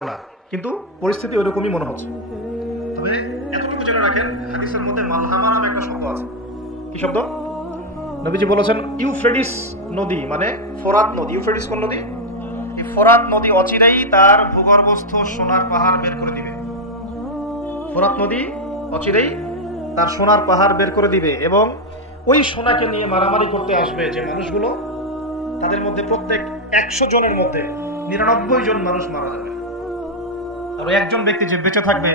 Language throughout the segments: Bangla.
না, কিন্তু পরিস্থিতি ওইরকমই মনে হচ্ছে। তবে এতটুকু জেনে রাখেন, হাদিসের মধ্যে মালহামা নামে একটা শব্দ আছে। কি শব্দ? নবীজি বলেছেন ইউফ্রেটিস নদী মানে ফোরাত নদী। ইউফ্রেটিস কোন নদী? এই ফোরাত নদী অচিরেই তার ভূগর্ভস্থ সোনার পাহাড় বের করে দিবে। ফোরাত নদী অচিরেই তার সোনার পাহাড় বের করে দিবে এবং ওই সোনাকে নিয়ে মারামারি করতে আসবে যে মানুষগুলো, তাদের মধ্যে প্রত্যেক 100 জনের মধ্যে 99 জন মানুষ মারা যাবে। আর ওই একজন ব্যক্তি যে বেঁচে থাকবে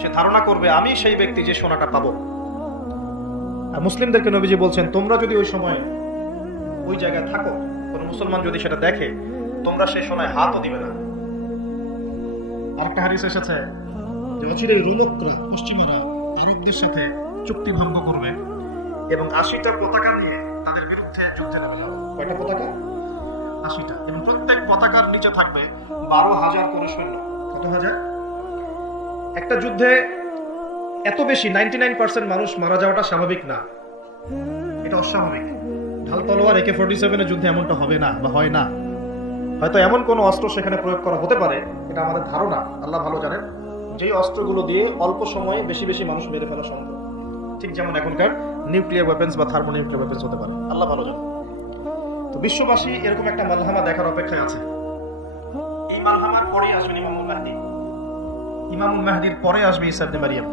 সে ধারণা করবে আমি সেই ব্যক্তি যে সোনাটা পাবো। আর মুসলিমদেরকে নবীজি বলছেন, তোমরা যদি ওই সময় ওই জায়গায় থাকো, কোন মুসলমান যদি সেটা দেখে, তোমরা সেই সোনায় হাতও দিবে না। আরেকটা হাদিস এসেছে যে অচিরেই রোমকরা, পশ্চিমারা আরবদের সাথে চুক্তি ভঙ্গ করবে এবং 80টা পতাকা নিয়ে তাদের বিরুদ্ধে যুদ্ধে নেমে যাবে। কয়টা পতাকা? 80টা। এবং প্রত্যেক পতাকার নিচে থাকবে 12,000 করে সৈন্য। কত হাজার? একটা যুদ্ধে এত বেশি 99% মানুষ মারা যাওয়াটা স্বাভাবিক না, এটা অস্বাভাবিক। ঢাল তলোয়ার AK-47 যুদ্ধে এমনটা হবে না বা হয় না। হয়তো এমন কোন অস্ত্র সেখানে প্রয়োগ করা হতে পারে, এটা আমাদের ধারণা, আল্লাহ ভালো জানেন, যেই অস্ত্রগুলো দিয়ে অল্প সময়ে বেশি বেশি মানুষ মেরে ফেলা সম্ভব। ঠিক যেমন এখনকার নিউক্লিয়ার ওয়েপন্স বা থার্মোনিউক্লিয়ার ওয়েপন্স হতে পারে, আল্লাহ ভালো জানেন। তো বিশ্ববাসী এরকম একটা মালহামা দেখার অপেক্ষায় আছে। এই মালহামার পরে আসবেন ইমামুল মাহদী। ইমামুল মাহদীর পরে আসবে ঈসা ইবনে মারিয়াম।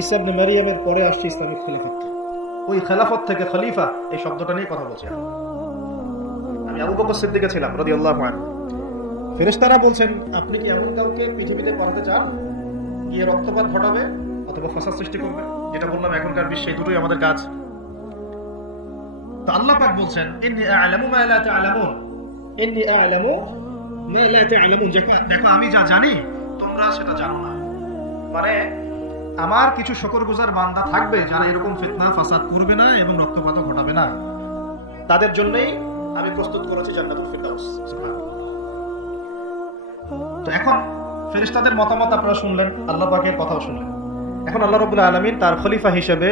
ঈসা ইবনে মারিয়ামের পরে আসছে ইসলামিক খেলাফত। ওই খেলাফত থেকে খলিফা, এই শব্দটা নিয়ে কথা বলছি। আমি আবু বকর সিদ্দিকে ছিলাম রাদিয়াল্লাহু আনহু। ফেরেশতারা বলছেন, আপনি কি এমন কাউকে পৃথিবীতে পাঠাতে চান গিয়ে রক্তপাত ঘটাবে অথবা ফাসাদ সৃষ্টি করবে? যেটা বললাম, এখনকার বিশ্বে দুটোই আমাদের কাজ। তো আল্লাহ পাক বলছেন, ইন্নী আ'লামু মা লা তা'লামুন, ইন্নী আ'লামু মা লা তা'লামুন, দেখো আমি যা জানি তোমরা সেটা জানো না। মানে আমার কিছু শুকরগুজার বান্দা থাকবে যারা এরকম ফিতনা ফাসাদ করবে না এবং রক্তপাত ঘটাবে না। তাদের জন্যই আমি প্রস্তুত করেছি জান্নাতুল ফিরদাউস। তো এখন ফেরেশতাদের মতামত আপনারা শুনলেন, আল্লাহ পাকের কথাও শুনলেন। এখন আল্লাহ রাব্বুল আলামিন তার খলিফা হিসেবে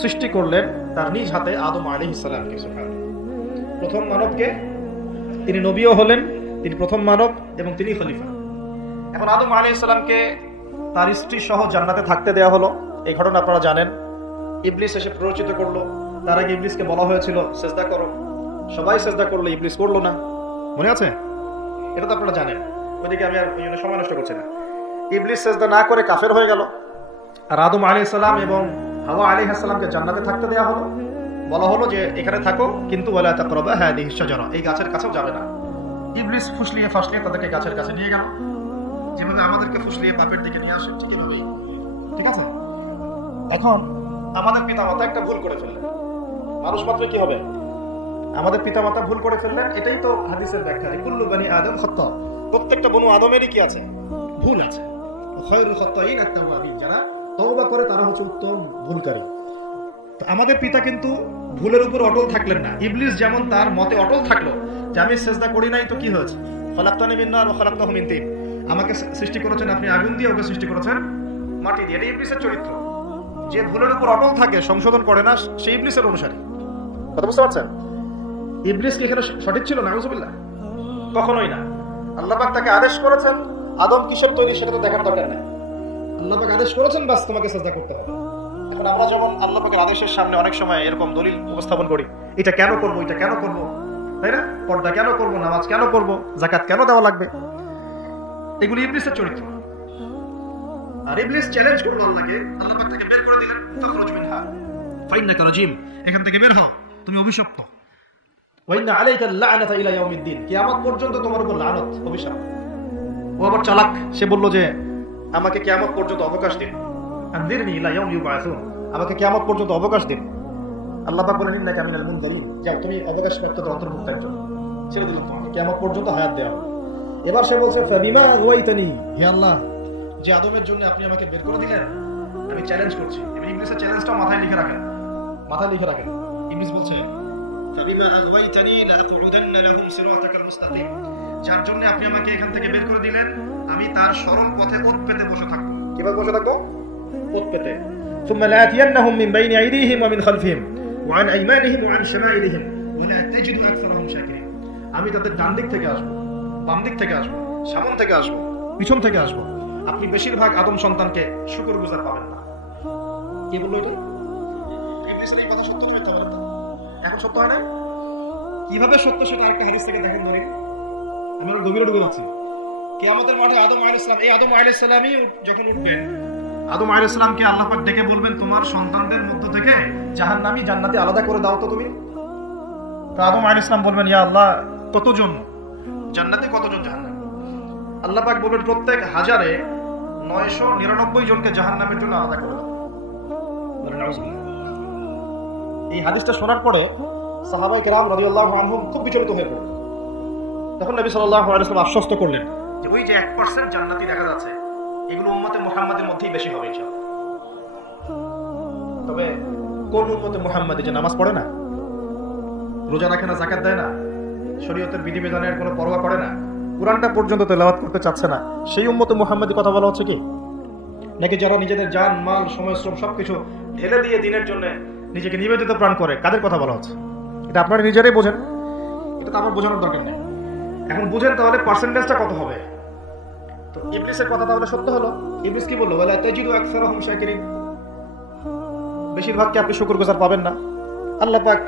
সৃষ্টি করলেন তার নিজ হাতে আদম আলাইহিস সালামকে। সুবহানাল্লাহ। প্রথম মানবকে, তিনি নবীও হলেন, তিনি প্রথম মানব এবং তিনি খলিফা। এখন আদম আলাইহিস সালামকে তার স্ত্রী সহ জান্নাতে থাকতে দেওয়া হলো। এই ঘটনা আপনারা জানেন। ইবলিস এসে প্ররোচিত করলো। তার আগে ইবলিসকে বলা হয়েছিল সেজদা করো, সবাই সেজদা করলো, ইবলিস করলো না। মনে আছে? এটা তো আপনারা জানেন। ওইদিকে আমি আর সময় নষ্ট করছি না। ইবলিস সেজদা না করে কাফের হয়ে গেল। আর আদম আলাইহিস সালাম এবং হাওয়া আলাইহিস সালামকে জান্নাতে থাকতে দেওয়া হলো। বলা হলো যে এখানে থাকো, কিন্তু ওয়ালা তাকরাবা হাদিহিশ শাজারা, এই গাছের কাছেও যাবে না। ইবলিস ফুসলিয়ে ফাসলিয়ে তাদেরকে গাছের কাছে নিয়ে গেল, যেভাবে আমাদেরকে ফুসলিয়ে পাপের দিকে নিয়ে আসে, ঠিক এভাবেই। ঠিক আছে? এখন আমাদের পিতামাতা একটা ভুল করে ফেললেন। মানুষ মাত্র কি হবে? আমাদের পিতামাতা ভুল করে ফেললেন। এটাই তো হাদিসের ব্যাখ্যা, কুল্লু বনি আদম খাতা। প্রত্যেকটা বনু আদমেরই কি আছে? ভুল আছে। খায়রুল খাত্তাইন আত-তাওয়াবিন, যারা তওবা করে তারা হচ্ছে উত্তম ভুলকারী। তো আমাদের পিতা কিন্তু ভুলের উপর অটল থাকলেন না। ইবলিস যেমন তার মতে অটল থাকলো যে আমি সিজদা করি নাই, তো কি হয়েছে? খালাকতানি মিন নার ওয়া খালাকতাহু মিন তিন, আমাকে সৃষ্টি করেছেন আপনি আগুন দিয়ে, ওকে সৃষ্টি করেছেন মাটি দিয়ে। এটা ইবলিসের চরিত্র। যে ভুলের উপর অটল থাকে, সংশোধন করে না, সেই ইবলিসের অনুসারী। কথা বুঝতে পারছেন? ইবলিস কি এখানে সঠিক ছিল? নাউজুবিল্লাহ, কখনোই না। আল্লাহ পাক তাকে আদেশ করেছেন, আদম কিসের তৈরি সেটা তো দেখার দরকার নেই। আল্লাহ পাক আদেশ করেছেন, বাস তোমাকে সিজদা করতে হবে। এখন আমরা যখন আল্লাহ পাকের আদেশের সামনে অনেক সময় এরকম দলিল উপস্থাপন করি, এটা কেন করবো, এটা কেন করবো, তাই না? পর্দা কেন করবো, নামাজ কেন করবো, যাকাত কেন দেওয়া লাগবে, এগুলি ইবলিসের চরিত্র। আর ইবলিস চ্যালেঞ্জ করলো আল্লাহকে, আল্লাহ পাক তাকে বের করে দিলেন, ফাখরুজ মিনহা ফাইন্নাকা রাজিম, এখান থেকে বের হও, তুমি অভিশপ্ত। ওয়া ইন্না আলাইকা লা'নাতা ইলা ইয়াউমিদ্দিন, কিয়ামত পর্যন্ত তোমার উপর লানত, অভিশাপ। ও আবার চালাক, সে বলল যে আমাকে কিয়ামত পর্যন্ত অবকাশ দিন, আনদিরনি ইলা ইয়াউমি ইউবআসুন, আমাকে কিয়ামত পর্যন্ত অবকাশ দিন। আল্লাহ পাক বলেন ইন্নাকা মিনাল মুনযারিন, যাও তুমি অবকাশপ্রাপ্তদের অন্তর্ভুক্ত একজন, ছেড়ে দিলাম তোমাকে, কিয়ামত পর্যন্ত হায়াত দেওয়া। এবার সে বলছে ফাবিমা আগাওয়াইতানি, হে আল্লাহ, যে আদমের জন্য আপনি আমাকে বের করে দিলেন, আমি চ্যালেঞ্জ করছি। এবং ইবলিসের চ্যালেঞ্জটা মাথায় লিখে রাখেন, মাথায় লিখে রাখেন। ইবলিস বলছে ফাবিমা আগাওয়াইতানি লাআকুদান্না লাহুম সিরাতাকাল মুস্তাকিম, যার জন্য আপনি আমাকে এখান থেকে বের করে দিলেন, আমি তার সরল পথে ওত পেতে বসে থাকবো। কিভাবে বসে থাকবো? ওত পেতে। সুম্মা লাআতিয়ান্নাহুম মিন বাইনি আইদিহিম ওয়া মিন খালফিহিম ওয়া আন আইমানিহিম ওয়া আন শামাইলিহিম ওয়া লা তাজিদু আকসারাহুম শাকিরিন, আমি তাদের ডান দিক থেকে আসবো, বাম দিক থেকে আসবো, সামনে থেকে আসবো, পিছন থেকে আসবো, আপনি বেশিরভাগ আদম সন্তানকে শুকরগুজার পাবেন না। কি বললো এটা? এখন সত্য হয় না? কিভাবে সত্য সেটা আরেকটা হাদিস থেকে দেখেন ধরে, আমি গভীরে ঢুকে যাচ্ছি। কিয়ামতের মাঠে আদম আলাইহিস সালাম, এই আদম আলাইহিস সালামই যখন উঠবেন, আদম আলাইহিস সালামকে আল্লাহ পাক ডেকে বলবেন, তোমার সন্তানদের মধ্য থেকে জাহান্নামী জান্নাতি আলাদা করে দাও তো তুমি। তো আদম আলাইহিস সালাম বলবেন, ইয়া আল্লাহ, কতজন জান্নাতি, কতজন জাহান্নামী? আল্লাহ পাক বলবেন, প্রত্যেক হাজারে 999 জনকে জাহান্নামের জন্য আলাদা করে দাও। এই হাদিসটা শোনার পরে সাহাবায়ে কেরাম রাদিয়াল্লাহু আনহুম খুব বিচলিত হয়ে পড়লেন। তখন নবী সাল্লাল্লাহু আলাইহি ওয়াসাল্লাম আশ্বস্ত করলেন যে ওই যে 1% জান্নাতি দেখা যাচ্ছে, এগুলো উম্মতে মুহাম্মাদের মধ্যেই বেশি হবে ইনশাআল্লাহ। তবে কোন উম্মতে মুহাম্মাদি যে নামাজ পড়ে না, রোজা রাখে না, যাকাত দেয় না, শরীয়তের বিধিবিধানের কোনো পরোয়া করে না, কুরআনটা পর্যন্ত তেলাওয়াত করতে চাচ্ছে না, সেই উম্মতে মুহাম্মাদি কথা বলা হচ্ছে কি? নাকি যারা নিজেদের জান, মাল, সময়, শ্রম সবকিছু ঢেলে দিয়ে দিনের জন্য নিজেকে নিবেদিত প্রাণ করে, কাদের কথা বলা হচ্ছে? এটা আপনারা নিজেরাই বোঝেন, এটা তো আমার বোঝানোর দরকার নেই। এখন বুঝেন তাহলে পার্সেন্টেজটা কত হবে। তো ইবলিসের কথা তাহলে সত্য হলো। ইবলিস কি বললো? ওয়ালা তাজিদু আকসারাহুম শাকিরিন, বেশিরভাগকে আপনি শুকরগুজার পাবেন না। আল্লাহ পাক